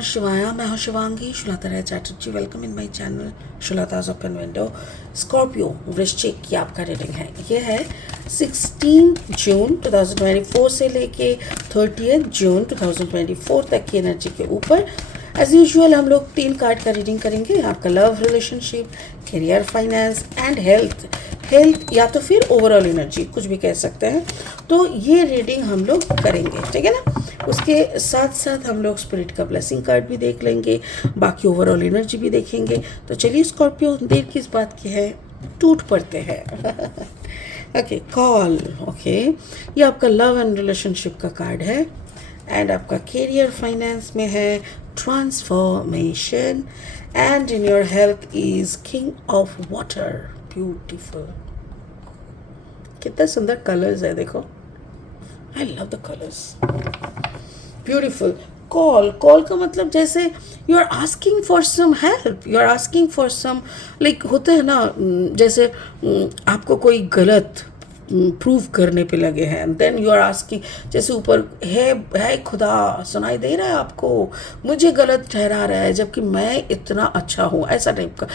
नमः शिवाय। मैं हूं Shivangi Shulata Chatterjee. Welcome in my channel Shulata's open window. Scorpio वृश्चिक की आपका रीडिंग है। ये है 16 जून 2024 से लेके 30 जून 2024 तक की एनर्जी के ऊपर। एज यूजुअल हम लोग 3 कार्ड का रीडिंग करेंगे। आपका love, relationship, career, finance and health या तो फिर ओवरऑल एनर्जी, कुछ भी कह सकते हैं। तो ये रीडिंग हम लोग करेंगे, ठीक है ना। उसके साथ साथ हम लोग स्पिरिट का ब्लेसिंग कार्ड भी देख लेंगे, बाकी ओवरऑल एनर्जी भी देखेंगे। तो चलिए स्कॉर्पियो, देर किस बात की है, टूट पड़ते हैं। Okay, call. ओके, ये आपका लव एंड रिलेशनशिप का कार्ड है एंड आपका करियर फाइनेंस में है transformation and in your health is king of water. Beautiful, कितना सुंदर कलर्स है, देखो। I love the colours, beautiful. Call का मतलब जैसे you are asking for some help, you are asking for some, like होता है ना, जैसे आपको कोई गलत प्रूव करने पे लगे हैं, देन यू आर आस्किंग, जैसे ऊपर है खुदा, सुनाई दे रहा है आपको, मुझे गलत ठहरा रहा है जबकि मैं इतना अच्छा हूँ, ऐसा टाइप का।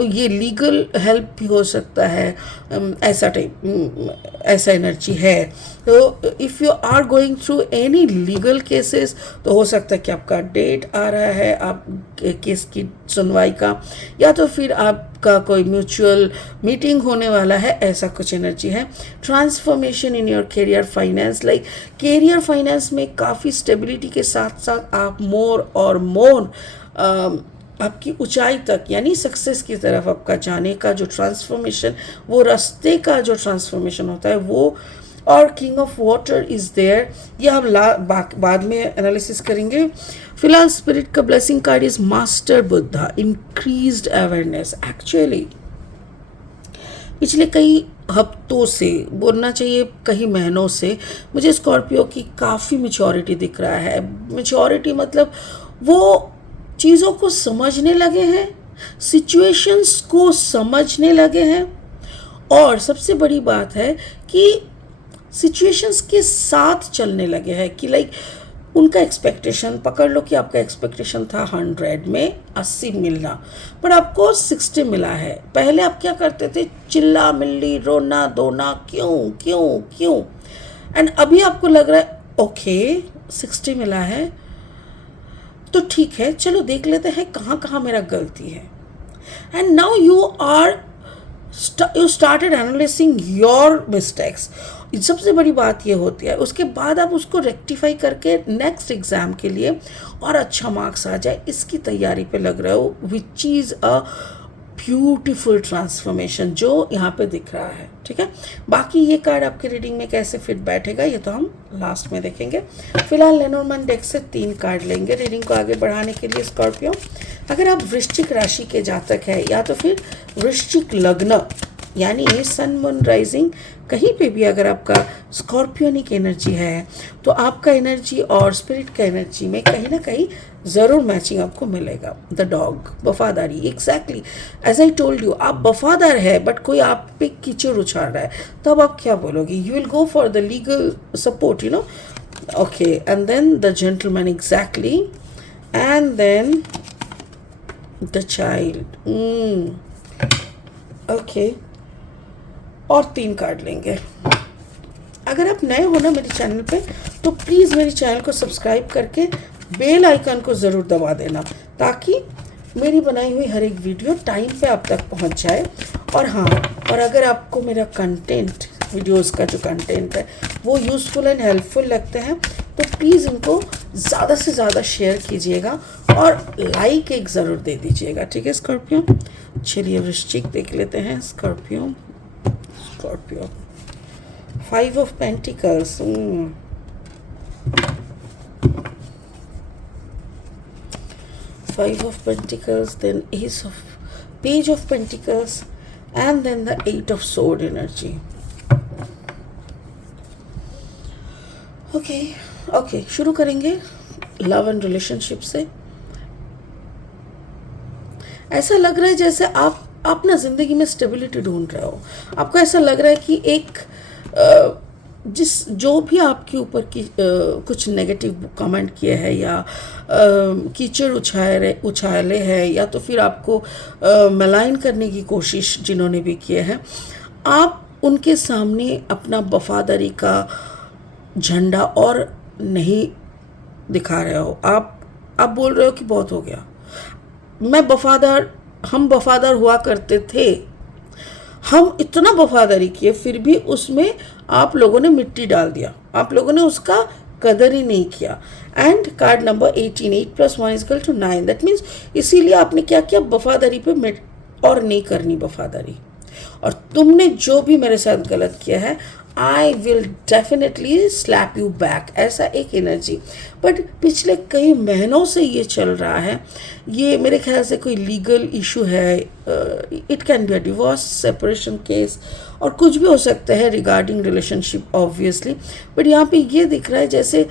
ये लीगल हेल्प भी हो सकता है, ऐसा टाइप, ऐसा एनर्जी है। तो if you are going through any legal cases, तो हो सकता है कि आपका डेट आ रहा है, आप केस की सुनवाई का, या तो फिर आपका कोई म्यूचुअल मीटिंग होने वाला है, ऐसा कुछ एनर्जी है। Transformation in your career finance, like career finance में काफ़ी स्टेबिलिटी के साथ साथ आप मोर और मोर आपकी ऊंचाई तक, यानी सक्सेस की तरफ आपका जाने का जो ट्रांसफॉर्मेशन, वो रास्ते का जो ट्रांसफॉर्मेशन होता है वो। और king of water is there, ये हम बाद में एनालिसिस करेंगे। फिलहाल स्पिरिट का blessing card is master Buddha, increased awareness. Actually पिछले कई हफ्तों से, बोलना चाहिए कई महीनों से, मुझे स्कॉर्पियो की काफ़ी मैच्योरिटी दिख रहा है। मैच्योरिटी मतलब वो चीज़ों को समझने लगे हैं, सिचुएशंस को समझने लगे हैं, और सबसे बड़ी बात है कि सिचुएशंस के साथ चलने लगे हैं। कि लाइक उनका एक्सपेक्टेशन, पकड़ लो कि आपका एक्सपेक्टेशन था 100 में 80 मिलना, पर आपको 60 मिला है। पहले आप क्या करते थे, चिल्ला मिल्ली, रोना धोना, क्यों क्यों क्यों, एंड अभी आपको लग रहा है ओके 60 मिला है तो ठीक है, चलो देख लेते हैं कहाँ कहाँ मेरा गलती है। And now you started analyzing your mistakes. सबसे बड़ी बात ये होती है, उसके बाद आप उसको रेक्टिफाई करके नेक्स्ट एग्जाम के लिए और अच्छा मार्क्स आ जाए, इसकी तैयारी पे लग रहे हो, which is a beautiful transformation जो यहाँ पे दिख रहा है, ठीक है। बाकी ये कार्ड आपके रीडिंग में कैसे फिट बैठेगा ये तो हम लास्ट में देखेंगे। फिलहाल लेनोर्मैन डेक से 3 कार्ड लेंगे रीडिंग को आगे बढ़ाने के लिए। स्कॉर्पियो, अगर आप वृश्चिक राशि के जातक है या तो फिर वृश्चिक लग्न, यानी सन मून राइजिंग, कहीं पे भी अगर आपका स्कॉर्पियोनिक एनर्जी है तो आपका एनर्जी और स्पिरिट का एनर्जी में कहीं ना कहीं ज़रूर मैचिंग आपको मिलेगा। द डॉग, वफादारी, exactly as I told you, आप वफादार है बट कोई आप पे कीचड़ उछाल रहा है, तब आप क्या बोलोगे, you will go for the legal support, okay. And then the gentleman, exactly, and then the child, okay. और 3 कार्ड लेंगे। अगर आप नए हो ना मेरे चैनल पे, तो प्लीज़ मेरे चैनल को सब्सक्राइब करके बेल आइकन को ज़रूर दबा देना, ताकि मेरी बनाई हुई हर एक वीडियो टाइम पे आप तक पहुंच जाए। और हाँ, और अगर आपको मेरा कंटेंट, वीडियोस का जो कंटेंट है वो यूज़फुल एंड हेल्पफुल लगते हैं, तो प्लीज़ इनको ज़्यादा से ज़्यादा शेयर कीजिएगा और लाइक एक ज़रूर दे दीजिएगा, ठीक है स्कॉर्पियो। चलिए वृश्चिक देख लेते हैं। Scorpio 5 of Pentacles, 5 of Pentacles, then Page of Pentacles, and then the 8 of Sword energy. Okay, शुरू करेंगे लव एंड रिलेशनशिप से। ऐसा लग रहा है जैसे आप ना जिंदगी में स्टेबिलिटी ढूंढ रहे हो। आपको ऐसा लग रहा है कि एक जो भी आपके ऊपर की कुछ नेगेटिव कमेंट किए हैं या कीचड़ उछाले हैं या तो फिर आपको मलाइन करने की कोशिश जिन्होंने भी किए हैं, आप उनके सामने अपना वफादारी का झंडा और नहीं दिखा रहे हो। आप बोल रहे हो कि बहुत हो गया, हम वफादार हुआ करते थे, हम इतना वफादारी किए, फिर भी उसमें आप लोगों ने मिट्टी डाल दिया, आप लोगों ने उसका कदर ही नहीं किया। And card number 18, 8 + 1 = 9। That means इसीलिए आपने क्या किया, वफादारी पे और नहीं करनी वफादारी। और तुमने जो भी मेरे साथ गलत किया है, I will definitely slap you back, ऐसा एक एनर्जी। बट पिछले कई महीनों से ये चल रहा है, ये मेरे ख्याल से कोई लीगल इशू है, it can be a divorce, separation case और कुछ भी हो सकता है रिगार्डिंग रिलेशनशिप ऑब्वियसली। बट यहाँ पे ये दिख रहा है जैसे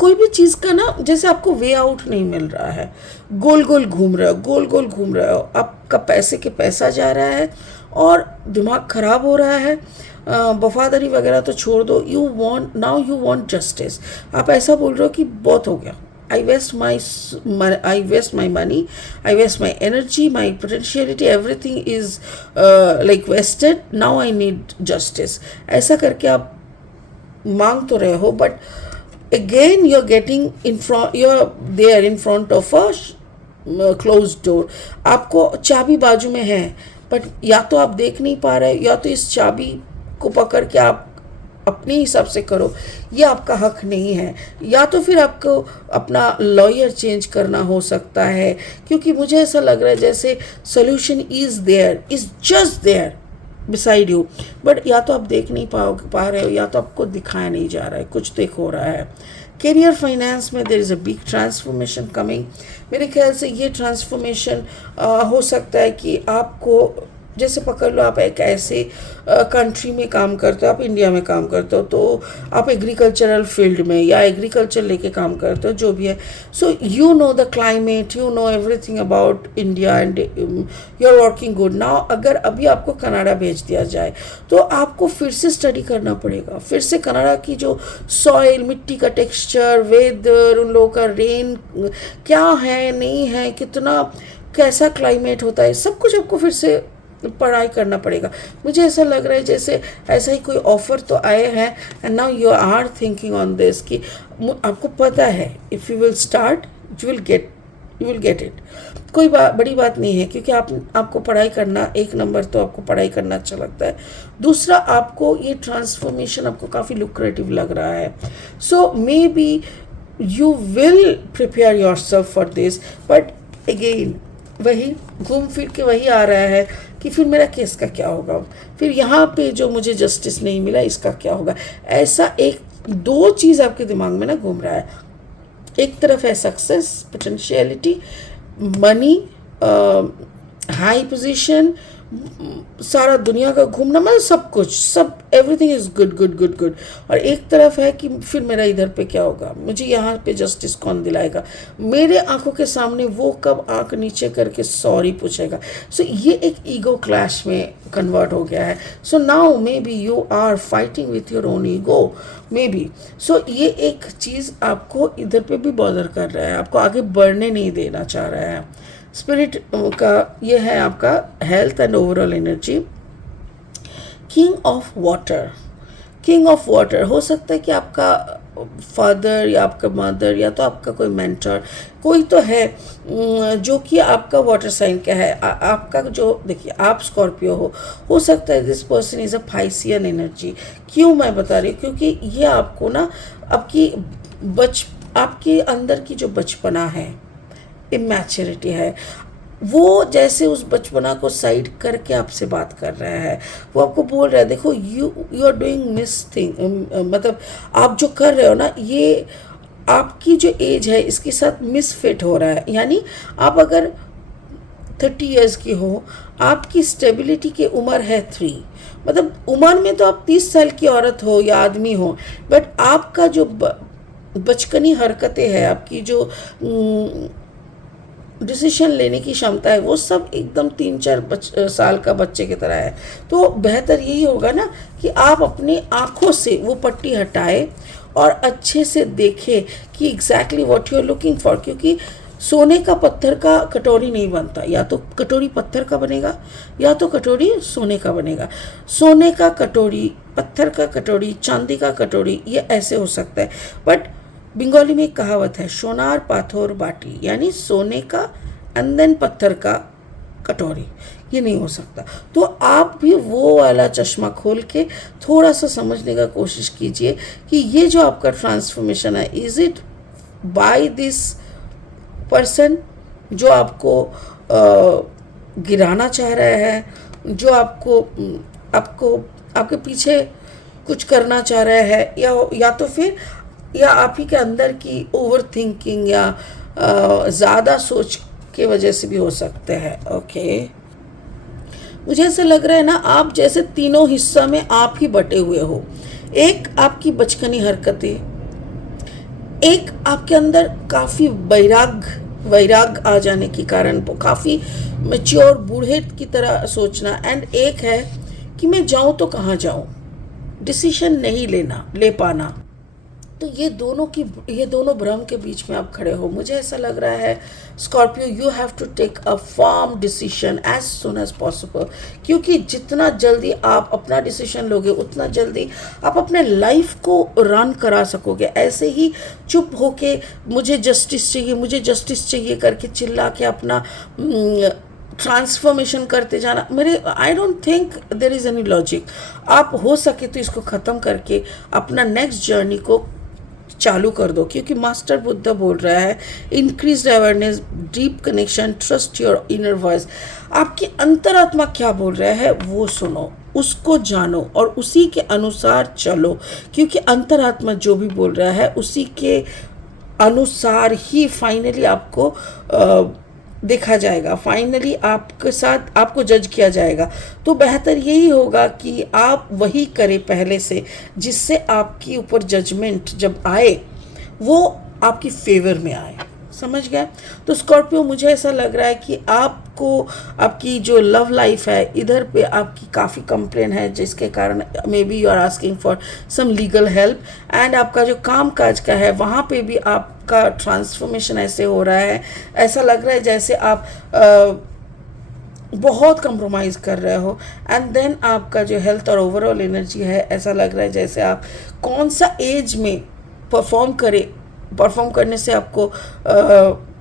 कोई भी चीज़ का ना, जैसे आपको वे आउट नहीं मिल रहा है, गोल गोल घूम रहे हो, आपका पैसे के पैसा जा रहा है और दिमाग खराब हो रहा है। वफादारी वगैरह तो छोड़ दो, यू वांट जस्टिस। आप ऐसा बोल रहे हो कि बहुत हो गया, I waste my money, I waste my energy, my potentiality, everything is like wasted. Now I need justice. ऐसा करके आप मांग तो रहे हो, but again you're getting you're there in front of a closed door. आपको चाबी बाजू में है, बट या तो आप देख नहीं पा रहे, या तो इस चाबी को पकड़ के आप अपने हिसाब से करो, ये आपका हक नहीं है। या तो फिर आपको अपना लॉयर चेंज करना हो सकता है, क्योंकि मुझे ऐसा लग रहा है जैसे solution is just there beside you, but या तो आप देख नहीं पा रहे हो, या तो आपको दिखाया नहीं जा रहा है, कुछ देख हो रहा है। करियर फाइनेंस में there is a big transformation coming. मेरे ख्याल से ये ट्रांसफॉर्मेशन हो सकता है कि आपको, जैसे पकड़ लो आप एक ऐसे कंट्री में काम करते हो, आप इंडिया में काम करते हो, तो आप एग्रीकल्चरल फील्ड में या एग्रीकल्चर लेके काम करते हो, जो भी है। So you know the climate, you know everything about India and you are working good. Now अगर अभी आपको कनाडा भेज दिया जाए तो आपको फिर से स्टडी करना पड़ेगा, फिर से कनाडा की जो सॉइल, मिट्टी का टेक्सचर, वेदर, उन लोगों का रेन क्या है नहीं है, कितना कैसा क्लाइमेट होता है, सब कुछ आपको फिर से पढ़ाई करना पड़ेगा। मुझे ऐसा लग रहा है जैसे ऐसा ही कोई ऑफर तो आए हैं, and now you are thinking on this कि आपको पता है if you will start you will get it. कोई बड़ी बात नहीं है, क्योंकि आपको पढ़ाई करना, एक नंबर तो आपको पढ़ाई करना अच्छा लगता है, दूसरा आपको ये ट्रांसफॉर्मेशन आपको काफ़ी लुक्रेटिव लग रहा है। So maybe you will prepare yourself for this, but again वही घूम फिर के वही आ रहा है कि फिर मेरा केस का क्या होगा, फिर यहाँ पे जो मुझे जस्टिस नहीं मिला इसका क्या होगा। ऐसा एक दो चीज़ आपके दिमाग में ना घूम रहा है, एक तरफ है success, potentiality, money, high position, सारा दुनिया का घूमना, मतलब सब कुछ, सब everything is good good good good. और एक तरफ है कि फिर मेरा इधर पे क्या होगा, मुझे यहाँ पे जस्टिस कौन दिलाएगा, मेरे आंखों के सामने वो कब आंख नीचे करके सॉरी पूछेगा। सो ये एक ईगो क्लैश में कन्वर्ट हो गया है। So now maybe you are fighting with your own ego, maybe. So ये एक चीज़ आपको इधर पे भी बॉदर कर रहा है, आपको आगे बढ़ने नहीं देना चाह रहा है। स्पिरिट का ये है आपका health and overall energy. King of water हो सकता है कि आपका फादर या आपका मदर या तो आपका कोई मेंटर कोई तो है जो कि आपका वाटर साइन का है। आपका जो, देखिए आप स्कॉर्पियो हो सकता है this person is a Piscean energy. क्यों मैं बता रही हूँ, क्योंकि ये आपको ना आपके अंदर की जो बचपना है, इमैच्योरिटी है, वो जैसे उस बचपना को साइड करके आपसे बात कर रहा है। वो आपको बोल रहा है देखो you are doing miss thing, मतलब आप जो कर रहे हो ना, ये आपकी जो एज है इसके साथ मिसफिट हो रहा है। यानी आप अगर 30 इयर्स की हो, आपकी स्टेबिलिटी की उम्र है 3, मतलब उम्र में तो आप 30 साल की औरत हो या आदमी हो, बट आपका जो बचपनी हरकतें हैं, आपकी जो डिसीजन लेने की क्षमता है वो सब एकदम 3-4 साल का बच्चे की तरह है। तो बेहतर यही होगा ना कि आप अपनी आँखों से वो पट्टी हटाए और अच्छे से देखें कि exactly what you are looking for. क्योंकि सोने का पत्थर का कटोरी नहीं बनता, या तो कटोरी पत्थर का बनेगा या तो कटोरी सोने का बनेगा। सोने का कटोरी, पत्थर का कटोरी, चांदी का कटोरी, ये ऐसे हो सकता है। बट बंगाली में एक कहावत है, सोनार पाथर बाटी, यानी सोने का एंड देन पत्थर का कटोरी, ये नहीं हो सकता। तो आप भी वो वाला चश्मा खोल के थोड़ा सा समझने का कोशिश कीजिए कि ये जो आपका ट्रांसफॉर्मेशन है, is it by this person जो आपको गिराना चाह रहा है, जो आपको आपको आपके पीछे कुछ करना चाह रहा है, या तो फिर या आप ही के अंदर की ओवर थिंकिंग या ज़्यादा सोच के वजह से भी हो सकते हैं। ओके, मुझे ऐसा लग रहा है ना, आप जैसे तीनों हिस्सा में आप ही बटे हुए हो। एक आपकी बचपनी हरकतें, एक आपके अंदर काफ़ी वैराग आ जाने के कारण काफ़ी मैच्योर बूढ़े की तरह सोचना, एंड एक है कि मैं जाऊं तो कहाँ जाऊं, डिसीजन नहीं ले पाना। तो ये दोनों भ्रम के बीच में आप खड़े हो। मुझे ऐसा लग रहा है Scorpio, you have to take a firm decision as soon as possible. क्योंकि जितना जल्दी आप अपना डिसीजन लोगे उतना जल्दी आप अपने लाइफ को रन करा सकोगे। ऐसे ही चुप होके मुझे जस्टिस चाहिए करके चिल्ला के अपना ट्रांसफॉर्मेशन करते जाना, I don't think there is any logic. आप हो सके तो इसको ख़त्म करके अपना नेक्स्ट जर्नी को चालू कर दो। क्योंकि मास्टर बुद्धा बोल रहा है, increase awareness, deep connection, trust your inner voice. आपकी अंतरात्मा क्या बोल रहा है वो सुनो, उसको जानो और उसी के अनुसार चलो। क्योंकि अंतरात्मा जो भी बोल रहा है उसी के अनुसार ही फाइनली आपको देखा जाएगा, फाइनली आपके साथ आपको जज किया जाएगा। तो बेहतर यही होगा कि आप वही करें पहले से, जिससे आपकी ऊपर जजमेंट जब आए वो आपकी फेवर में आए। समझ गया? तो स्कॉर्पियो, मुझे ऐसा लग रहा है कि आपको आपकी जो लव लाइफ है इधर पे आपकी काफ़ी कंप्लेन है, जिसके कारण maybe you are asking for some legal help. And आपका जो काम काज का है वहाँ पे भी आपका ट्रांसफॉर्मेशन ऐसे हो रहा है, ऐसा लग रहा है जैसे आप बहुत कंप्रोमाइज़ कर रहे हो। एंड देन आपका जो हेल्थ और ओवरऑल एनर्जी है, ऐसा लग रहा है जैसे आप कौन सा एज में परफॉर्म करने से आपको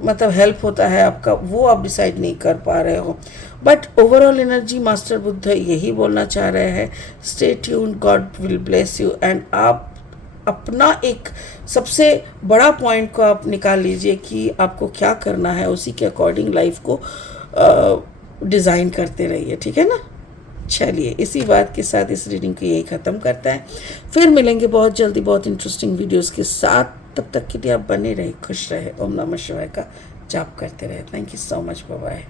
मतलब हेल्प होता है आपका, वो आप डिसाइड नहीं कर पा रहे हो। But overall energy master Buddha यही बोलना चाह रहे हैं, stay tuned, God will bless you. And आप अपना एक सबसे बड़ा पॉइंट को आप निकाल लीजिए कि आपको क्या करना है, उसी के अकॉर्डिंग लाइफ को डिज़ाइन करते रहिए। ठीक है ना? चलिए, इसी बात के साथ इस रीडिंग को यही ख़त्म करता है। फिर मिलेंगे बहुत जल्दी बहुत इंटरेस्टिंग वीडियोस के साथ। तब तक के लिए आप बने रहे, खुश रहे, ओम नमः शिवाय का जाप करते रहे। Thank you so much, bye bye.